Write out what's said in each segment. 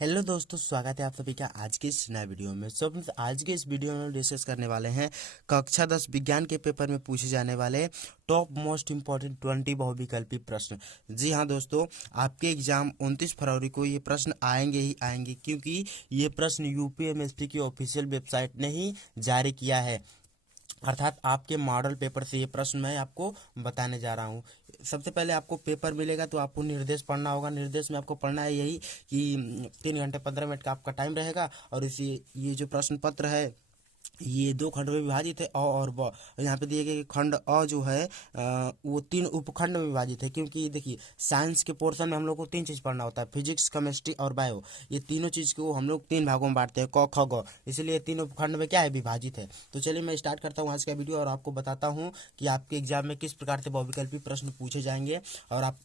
Hello दोस्तों, स्वागत है आप सभी का आज के इस नए वीडियो में। सो फ्रेंड्स, आज के इस वीडियो में डिस्कस करने वाले हैं कक्षा 10 विज्ञान के पेपर में पूछे जाने वाले टॉप मोस्ट इम्पॉर्टेंट 20 बहुविकल्पी प्रश्न। जी हाँ दोस्तों, आपके एग्जाम 29 फरवरी को ये प्रश्न आएंगे ही आएंगे, क्योंकि ये प्रश्न यूपीएमएसपी की ऑफिशियल वेबसाइट ने ही जारी किया है। अर्थात आपके मॉडल पेपर से ये प्रश्न मैं आपको बताने जा रहा हूँ। सबसे पहले आपको पेपर मिलेगा तो आपको निर्देश पढ़ना होगा। निर्देश में आपको पढ़ना है यही कि 3 घंटे 15 मिनट का आपका टाइम रहेगा, और इसी ये जो प्रश्न पत्र है ये 2 खंड में विभाजित है, अ और ब। यहाँ पे दिए गए खंड अ जो है वो 3 उपखंड में विभाजित है, क्योंकि देखिए साइंस के पोर्शन में हम लोग को 3 चीज़ पढ़ना होता है, फिजिक्स, केमिस्ट्री और बायो। ये तीनों चीज़ को हम लोग 3 भागों में बांटते हैं, क ख ग, इसलिए 3 उपखंड में क्या है, विभाजित है। तो चलिए मैं स्टार्ट करता हूँ आज का वीडियो और आपको बताता हूँ कि आपके एग्जाम में किस प्रकार से बहुविकल्पी प्रश्न पूछे जाएंगे और आप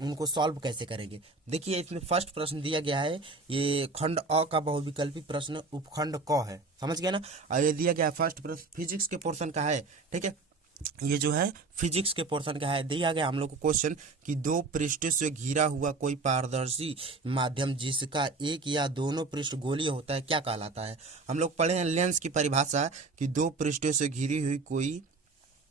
उनको सॉल्व कैसे करेंगे। देखिए इसमें फर्स्ट प्रश्न दिया गया है, ये खंड अ का बहुविकल्पी प्रश्न उपखंड क है, समझ गए ना। और ये दिया गया फर्स्ट प्रश्न फिजिक्स के पोर्शन का है, ठीक है। ये जो है फिजिक्स के पोर्शन का है। दिया गया हम लोग को क्वेश्चन कि 2 पृष्ठों से घिरा हुआ कोई पारदर्शी माध्यम जिसका एक या दोनों पृष्ठ गोलीय होता है क्या कहलाता है। हम लोग पढ़े हैं लेंस की परिभाषा कि 2 पृष्ठों से घिरी हुई कोई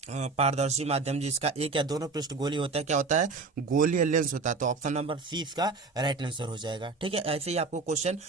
पारदर्शी माध्यम जिसका एक या दोनों पृष्ठ गोलीय होता है क्या होता है, गोलीय लेंस होता है। तो ऑप्शन नंबर सी इसका राइट आंसर हो जाएगा, ठीक है। ऐसे ही आपको क्वेश्चन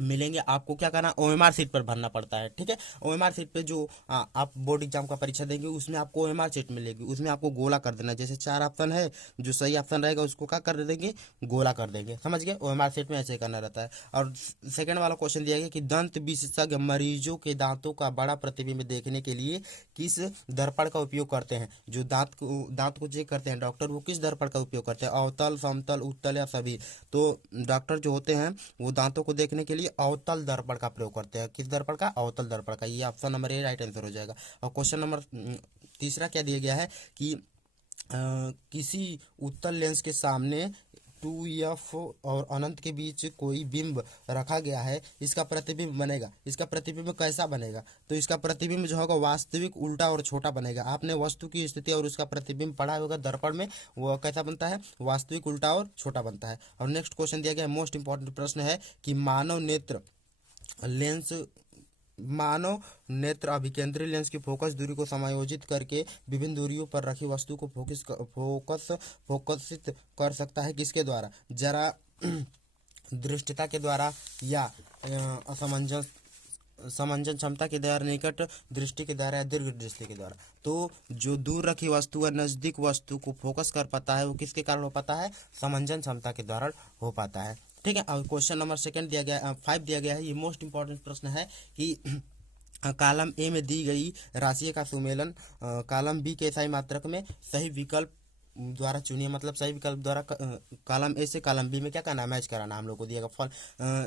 मिलेंगे, आपको क्या करना, ओएमआर सीट पर भरना पड़ता है, ठीक है। ओएमआर सीट पे जो आप बोर्ड एग्जाम का परीक्षा देंगे उसमें आपको ओएमआर सीट मिलेगी, उसमें आपको गोला कर देना। जैसे 4 ऑप्शन है, जो सही ऑप्शन रहेगा उसको क्या कर देंगे, गोला कर देंगे, समझ गए। ओएमआर सीट में ऐसे करना रहता है। और सेकंड वाला क्वेश्चन दिया गया कि दंत विशेषज्ञ मरीजों के दांतों का बड़ा प्रतिबिंब देखने के लिए किस दर्पण का उपयोग करते हैं। जो दांत को चेक करते हैं डॉक्टर, वो किस दर्पण का उपयोग करते हैं, अवतल, समतल, उत्तल या सभी। तो डॉक्टर जो होते हैं वो दांतों को देखने के लिए अवतल दर्पण का प्रयोग करते हैं। किस दर्पण का, अवतल दर्पण का। ये option number A right answer हो जाएगा। और क्वेश्चन नंबर तीसरा क्या दिया गया है कि किसी उत्तल लेंस के सामने 2f और अनंत के बीच कोई बिंब रखा गया है, इसका प्रतिबिंब बनेगा। इसका प्रतिबिंब कैसा बनेगा, तो इसका प्रतिबिंब जो होगा वास्तविक, उल्टा और छोटा बनेगा। आपने वस्तु की स्थिति और उसका प्रतिबिंब पढ़ा होगा दर्पण में, वो कैसा बनता है, वास्तविक, उल्टा और छोटा बनता है। और नेक्स्ट क्वेश्चन दिया गया मोस्ट इंपॉर्टेंट प्रश्न है कि लेंस मानव नेत्र अभिकेंद्री लेंस की फोकस दूरी को समायोजित करके विभिन्न दूरियों पर रखी वस्तु को फोकसित कर सकता है किसके द्वारा, जरा दृष्टिता के द्वारा या असमंजस समंजन क्षमता के द्वारा, निकट दृष्टि के द्वारा या दीर्घ दृष्टि के द्वारा। तो जो दूर रखी वस्तु है नजदीक वस्तु को फोकस कर पाता है वो किसके कारण हो पाता है, समंजन क्षमता के द्वारा हो पाता है, ठीक है। और क्वेश्चन नंबर सेकंड दिया गया 5 दिया गया है, ये मोस्ट इंपॉर्टेंट प्रश्न है कि कॉलम ए में दी गई राशि का सुमेलन कॉलम बी के SI मात्रक में सही विकल्प द्वारा चुनिए। मतलब सही विकल्प द्वारा कॉलम ए से कॉलम बी में क्या करना, मैच कराना हम लोग को दिएगा। फॉल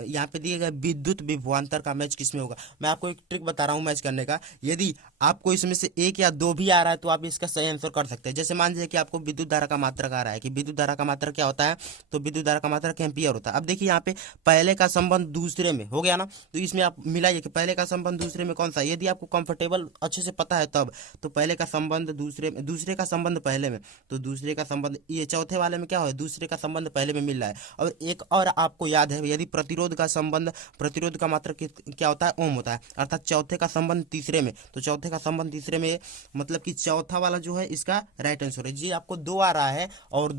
यहाँ पे दिए गए विद्युत विभवांतर का मैच किसमें होगा। मैं आपको एक ट्रिक बता रहा हूँ मैच करने का। यदि आपको इसमें से एक या दो भी आ रहा है तो आप इसका सही आंसर कर सकते हैं। जैसे मान लीजिए कि आपको विद्युत धारा का मात्रक आ रहा है कि विद्युत धारा का मात्रक क्या होता है, तो विद्युत धारा का मात्रक एम्पियर होता है। अब देखिए यहाँ पे पहले का संबंध दूसरे में हो गया ना, तो इसमें आप मिलाइए कि पहले का संबंध दूसरे में कौन सा है। यदि आपको कंफर्टेबल अच्छे से पता है तब, तो पहले का संबंध दूसरे में, दूसरे का संबंध पहले में, तो दूसरे का संबंध ये चौथे वाले में क्या हो, दूसरे का संबंध पहले में मिल रहा है। और एक और आपको याद है, यदि प्रतिरोध का संबंध, प्रतिरोध का मात्रक क्या होता है, ओम होता है। अर्थात चौथे का संबंध तीसरे में, तो चौथे का संबंध तीसरे में, मतलब कि चौथा वाला जो है इसका राइट आंसर है। जी आपको 2 आ रहा है और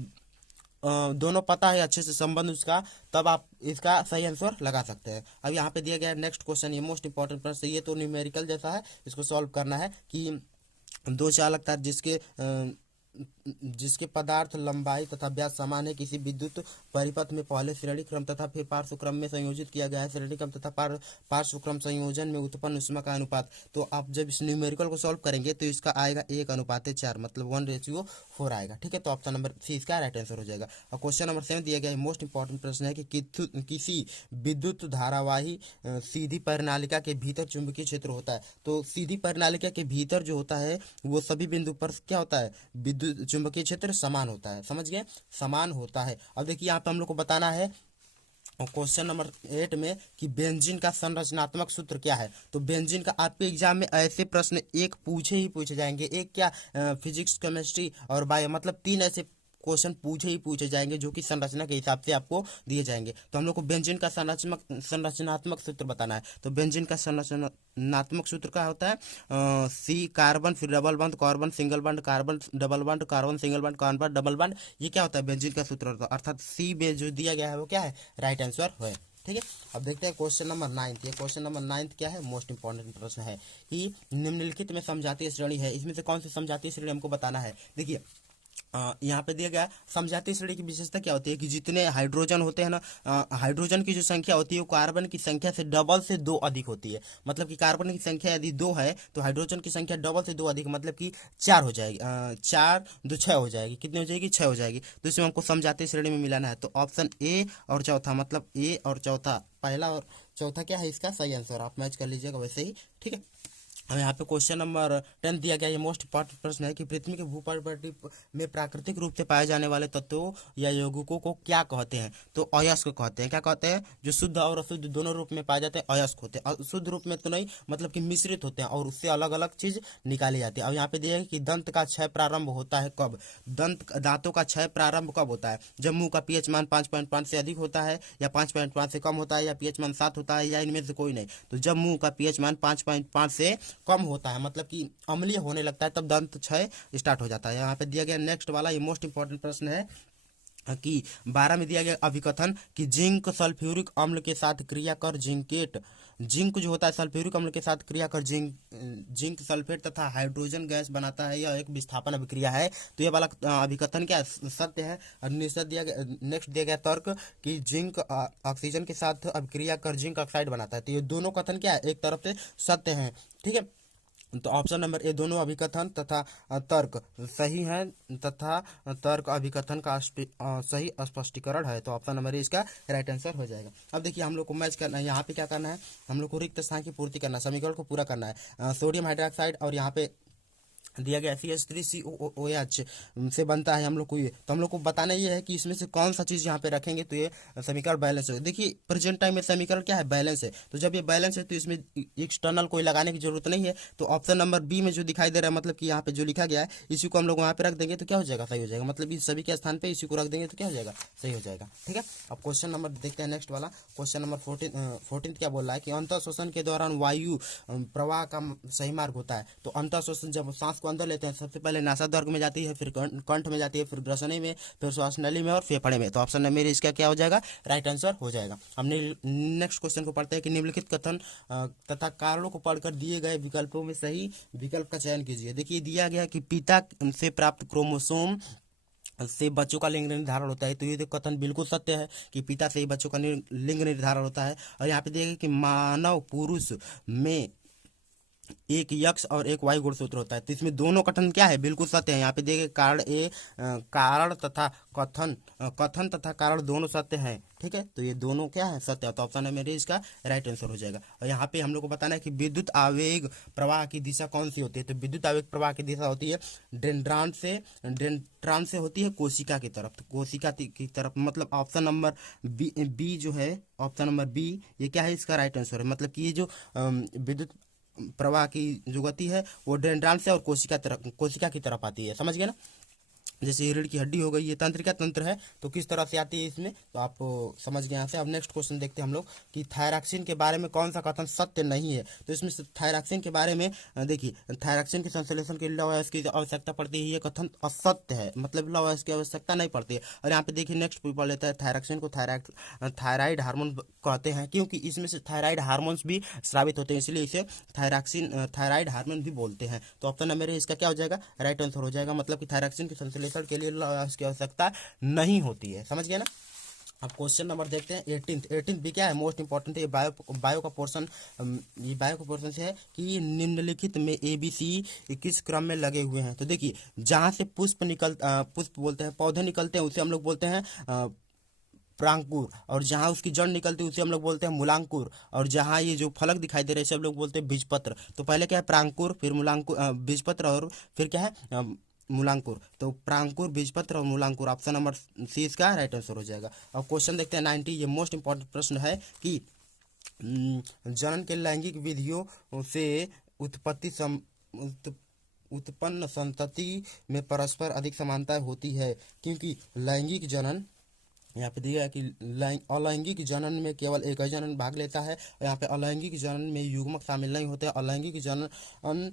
दोनों पता है अच्छे से संबंध उसका, तब आप इसका सही आंसर लगा सकते हैं। अब यहाँ पे दिया गया नेक्स्ट क्वेश्चन, ये मोस्ट इंपॉर्टेंट प्रश्न, ये तो न्यूमेरिकल जैसा है, इसको सॉल्व करना है कि 2 चालक तार जिसके पदार्थ लंबाई तथा व्यास समान है, किसी विद्युत परिपथ में पहले श्रेणी क्रम तथा फिर पार्श्व क्रम में संयोजित किया गया है। श्रेणी क्रम तथा पार्श्व क्रम संयोजन में उत्पन्न ऊष्मा का अनुपात। तो आप जब इस न्यूमेरिकल को सॉल्व करेंगे तो इसका आएगा 1:4, मतलब 1:4 आएगा, ठीक है। तो ऑप्शन नंबर सी इसका राइट आंसर हो जाएगा। और क्वेश्चन नंबर 7 दिया गया है, मोस्ट इंपॉर्टेंट प्रश्न है कि किसी विद्युत धारावाही सीधी परिनालिका के भीतर चुंबकीय क्षेत्र होता है। तो सीधी परिनालिका के भीतर जो होता है वो सभी बिंदु पर क्या होता है, विद्युत चुंबकीय क्षेत्र समान होता है, समझ गए, समान होता है। अब देखिए यहाँ पे हम लोग को बताना है क्वेश्चन नंबर 8 में कि बेंजीन का संरचनात्मक सूत्र क्या है। तो बेंजीन का आपके एग्जाम में ऐसे प्रश्न एक पूछे ही पूछे जाएंगे, एक क्या, फिजिक्स, केमिस्ट्री और बायो, मतलब 3 ऐसे क्वेश्चन पूछे ही पूछे जाएंगे जो कि संरचना के हिसाब से आपको दिए जाएंगे। तो हम लोग को बेंजीन का संरचनात्मक सूत्र बताना है। तो बेंजीन का संरचनात्मक सूत्र क्या होता है? सी कार्बन, फिर double bond carbon, single bond carbon, double bond carbon, single bond carbon, double bond. ये क्या होता है? बेंजीन का सूत्र होता है। अर्थात सी बे जो दिया गया है वो क्या है? राइट आंसर है। ठीक है, अब देखते हैं क्वेश्चन नंबर 9। ये क्वेश्चन नंबर 9 क्या है? मोस्ट इंपॉर्टेंट प्रश्न है कि निम्नलिखित में समजातीय श्रेणी है, इसमें से कौन सी समजातीय श्रेणी हमको बताना है। देखिए यहाँ पे दिया गया समजातीय श्रेणी की विशेषता क्या होती है कि जितने हाइड्रोजन होते हैं ना, हाइड्रोजन की जो संख्या होती है वो कार्बन की संख्या से डबल से 2 अधिक होती है। मतलब कि कार्बन की संख्या यदि 2 है तो हाइड्रोजन की संख्या डबल से 2 अधिक, मतलब कि 4 हो जाएगी। 4 2 6 हो जाएगी। कितनी हो जाएगी? 6 हो जाएगी। तो इसमें हमको समजातीय श्रेणी में मिलाना है। तो ऑप्शन ए और चौथा, मतलब ए और चौथा, पहला और चौथा क्या है इसका सही आंसर? आप मैच कर लीजिएगा वैसे ही। ठीक है, अब यहाँ पे क्वेश्चन नंबर 10 दिया गया। ये मोस्ट इंपॉर्टेंट प्रश्न है कि पृथ्वी के भूपटल में प्राकृतिक रूप से पाए जाने वाले तत्वों या यौगिकों को क्या कहते हैं? तो अयस्क कहते हैं। क्या कहते हैं? जो शुद्ध और अशुद्ध दोनों रूप में पाए जाते हैं अयस्क होते हैं। शुद्ध रूप में तो नहीं, मतलब कि मिश्रित होते हैं और उससे अलग अलग चीज निकाली जाती है। अब यहाँ पे दिया है कि दंत का क्षय प्रारंभ होता है कब? दांतों का क्षय प्रारंभ कब होता है? जब मुंह का पीएच मान 5.5 से अधिक होता है, या 5.5 से कम होता है, या पीएच मान 7 होता है, या इनमें से कोई नहीं। तो जब मुंह का पीएच मान 5.5 से कम होता है, मतलब कि अम्लीय होने लगता है, तब दंत क्षय स्टार्ट हो जाता है। यहाँ पे दिया गया नेक्स्ट वाला, ये मोस्ट इंपॉर्टेंट प्रश्न है कि 12 में दिया गया अभिकथन कि जिंक सल्फ्यूरिक अम्ल के साथ क्रिया कर जिंकेट, जिंक जो होता है सल्फ्यूरिक अम्ल के साथ क्रिया कर जिंक सल्फेट तथा हाइड्रोजन गैस बनाता है, यह एक विस्थापन अभिक्रिया है। तो ये वाला अभिकथन क्या सत्य है? और निषेध दिया गया। नेक्स्ट दिया गया तर्क कि जिंक ऑक्सीजन के साथ अभिक्रिया कर जिंक ऑक्साइड बनाता है। तो ये दोनों कथन क्या है? एक तरफ से सत्य है। ठीक है, तो ऑप्शन नंबर ए दोनों अभिकथन तथा तर्क सही है, तथा तर्क अभिकथन का सही स्पष्टीकरण है। तो ऑप्शन नंबर ए इसका राइट आंसर हो जाएगा। अब देखिए हम लोग को मैच करना है, यहाँ पे क्या करना है? हम लोग को रिक्त स्थान की पूर्ति करना है, समीकरण को पूरा करना है। सोडियम हाइड्रोक्साइड और यहाँ पे दिया गया CH3COOH से बनता है हम लोग को ये। तो हम लोग को बताना ये है कि इसमें से कौन सा चीज़ यहाँ पे रखेंगे तो ये समीकरण बैलेंस हो। देखिए प्रेजेंट टाइम में समीकरण क्या है? बैलेंस है। तो जब ये बैलेंस है तो इसमें एक्सटर्नल कोई लगाने की जरूरत नहीं है। तो ऑप्शन नंबर बी में जो दिखाई दे रहा है, मतलब कि यहाँ पे जो लिखा गया है, इसी को हम लोग वहाँ पे रख देंगे तो क्या हो जाएगा? सही हो जाएगा। मतलब इस सभी के स्थान पे इसी को रख देंगे तो क्या हो जाएगा? सही हो जाएगा। ठीक है, अब क्वेश्चन नंबर देखते हैं नेक्स्ट वाला। क्वेश्चन नंबर 14 क्या बोल रहा है कि अंतः शोषण के दौरान वायु प्रवाह का सही मार्ग होता है। तो अंतः शोषण जब सांस को अंदर लेते हैं, सबसे पहले नासाध्वर्ग में जाती है, फिर कंठ में जाती है, फिर ग्रसनी में, फिर श्वास नली में और फेफड़े में। तो ऑप्शन नंबर इसका क्या हो जाएगा? राइट आंसर हो जाएगा। हमने नेक्स्ट क्वेश्चन को पढ़ते हैं कि निम्नलिखित कथन तथा कारणों को पढ़कर दिए गए विकल्पों में सही विकल्प का चयन कीजिए। देखिए दिया गया कि पिता से प्राप्त क्रोमोसोम से बच्चों का लिंग निर्धारण होता है। तो ये कथन बिल्कुल सत्य है कि पिता से ही बच्चों का लिंग निर्धारण होता है। और यहाँ पे देखिए कि मानव पुरुष में एक यक्ष और एक वायु गुणसूत्र होता है। तो इसमें दोनों कथन क्या है? बिल्कुल सत्य है। यहाँ पे देखिए कारण ए कारण तथा कथन तथा कारण दोनों सत्य है। ठीक है, तो ये दोनों क्या है? सत्य है। तो ऑप्शन है मेरे इसका राइट आंसर हो जाएगा। और यहाँ पे हम लोग को बताना है कि विद्युत आवेग प्रवाह की दिशा कौन सी होती है। तो विद्युत आवेग प्रवाह की दिशा होती है डेंड्रान से होती है कोशिका की तरफ। तो कोशिका की तरफ, मतलब ऑप्शन नंबर बी जो है, ऑप्शन नंबर बी ये क्या है? इसका राइट आंसर है। मतलब कि ये जो विद्युत प्रवाह की जो गति है वो डेंड्रान से और कोशिका की तरफ आती है। समझ गए ना? जैसे रीढ़ की हड्डी हो गई, ये तंत्रिका तंत्र है, तो किस तरह से आती है इसमें, तो आप समझ गए यहाँ से। अब नेक्स्ट क्वेश्चन देखते हैं हम लोग कि थायरॉक्सिन के बारे में कौन सा कथन सत्य नहीं है। तो इसमें थायरॉक्सिन के बारे में देखिए, थायरॉक्सिन के संश्लेषण के लिए लौह अयस्क की आवश्यकता पड़ती है, ये कथन असत्य है। मतलब लौह अयस्क की आवश्यकता नहीं पड़ती है। और यहाँ पे देखिए नेक्स्ट पढ़ लेता है, थायरॉक्सिन को थायराइड हार्मोन कहते हैं, क्योंकि इसमें से थायराइड हार्मोन्स भी स्रावित होते हैं, इसलिए इसे थायराइड हार्मोन भी बोलते हैं। तो ऑप्शन नंबर इसका क्या हो जाएगा? राइट आंसर हो जाएगा। मतलब कि थायरॉक्सिन के संश्लेषण के लिए की आवश्यकता नहीं होती है। समझ गया ना? अब क्वेश्चन नंबर देखते हैं 18 भी क्या है? मोस्ट इंपॉर्टेंट है। ये बायो का पोर्शन, ये बायो का पोर्शन से है कि निम्नलिखित में ABC किस क्रम में लगे हुए हैं। तो देखिए जहाँ से पुष्प बोलते हैं, पौधे निकलते हैं, उसे हम लोग बोलते हैं प्रांकुर, और जहाँ उसकी जड़ निकलती है उसे हम लोग बोलते हैं मूलांकुर, और जहाँ ये जो फलक दिखाई दे रहे हैं इसे हम लोग बोलते हैं बीजपत्र। तो पहले क्या है? प्रांकुर, फिर मूलांकुर, बीजपत्र, और फिर क्या है? मूलांकुर। तो प्रांकुर, बीजपत्र और मूलांकुर, ऑप्शन नंबर सी इसका राइट आंसर हो जाएगा। अब क्वेश्चन देखते हैं 90। ये मोस्ट इंपॉर्टेंट प्रश्न है कि जनन के लैंगिक विधियों से उत्पत्ति उत्पन्न संतति में परस्पर अधिक समानताएं होती है, क्योंकि लैंगिक जनन, यहाँ पे दिया है कि अलैंगिक जनन में केवल एक ही जनन भाग लेता है, और यहाँ पे अलैंगिक जनन में युग्मक शामिल नहीं होते। अलैंगिक जनन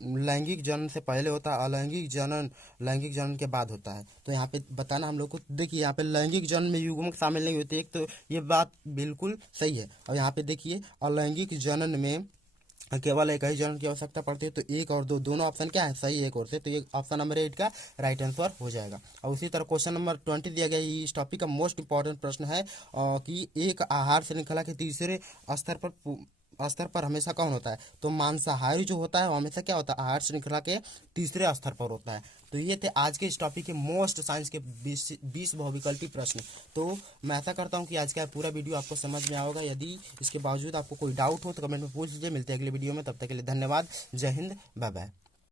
लैंगिक जनन से पहले होता है, अलैंगिक जनन लैंगिक जनन के बाद होता है। तो यहाँ पे बताना हम लोग को, देखिए यहाँ पे लैंगिक जनन में युग्मक शामिल नहीं होते, एक तो ये बात बिल्कुल सही है। और यहाँ पे देखिए अलैंगिक जनन में केवल एक ही जनन की आवश्यकता पड़ती है, तो एक और दो दोनों ऑप्शन क्या है, सही एक और से, तो ये ऑप्शन नंबर 8 का राइट आंसर हो जाएगा। और उसी तरह क्वेश्चन नंबर 20 दिया गया, ये इस टॉपिक का मोस्ट इंपॉर्टेंट प्रश्न है कि एक आहार श्रृंखला के तीसरे स्तर पर हमेशा कौन होता है, तो मांसाहारी जो होता है वो हमेशा क्या होता है, आहार श्रृंखला के तीसरे स्तर पर होता है। तो ये थे आज के इस टॉपिक के मोस्ट साइंस के 20 बहुविकल्पी प्रश्न। तो मैं ऐसा करता हूँ कि आज का पूरा वीडियो आपको समझ में आएगा। यदि इसके बावजूद आपको कोई डाउट हो तो कमेंट में पूछ लीजिए। मिलते हैं अगले वीडियो में, तब तक के लिए धन्यवाद। जय हिंद, बाय बाय।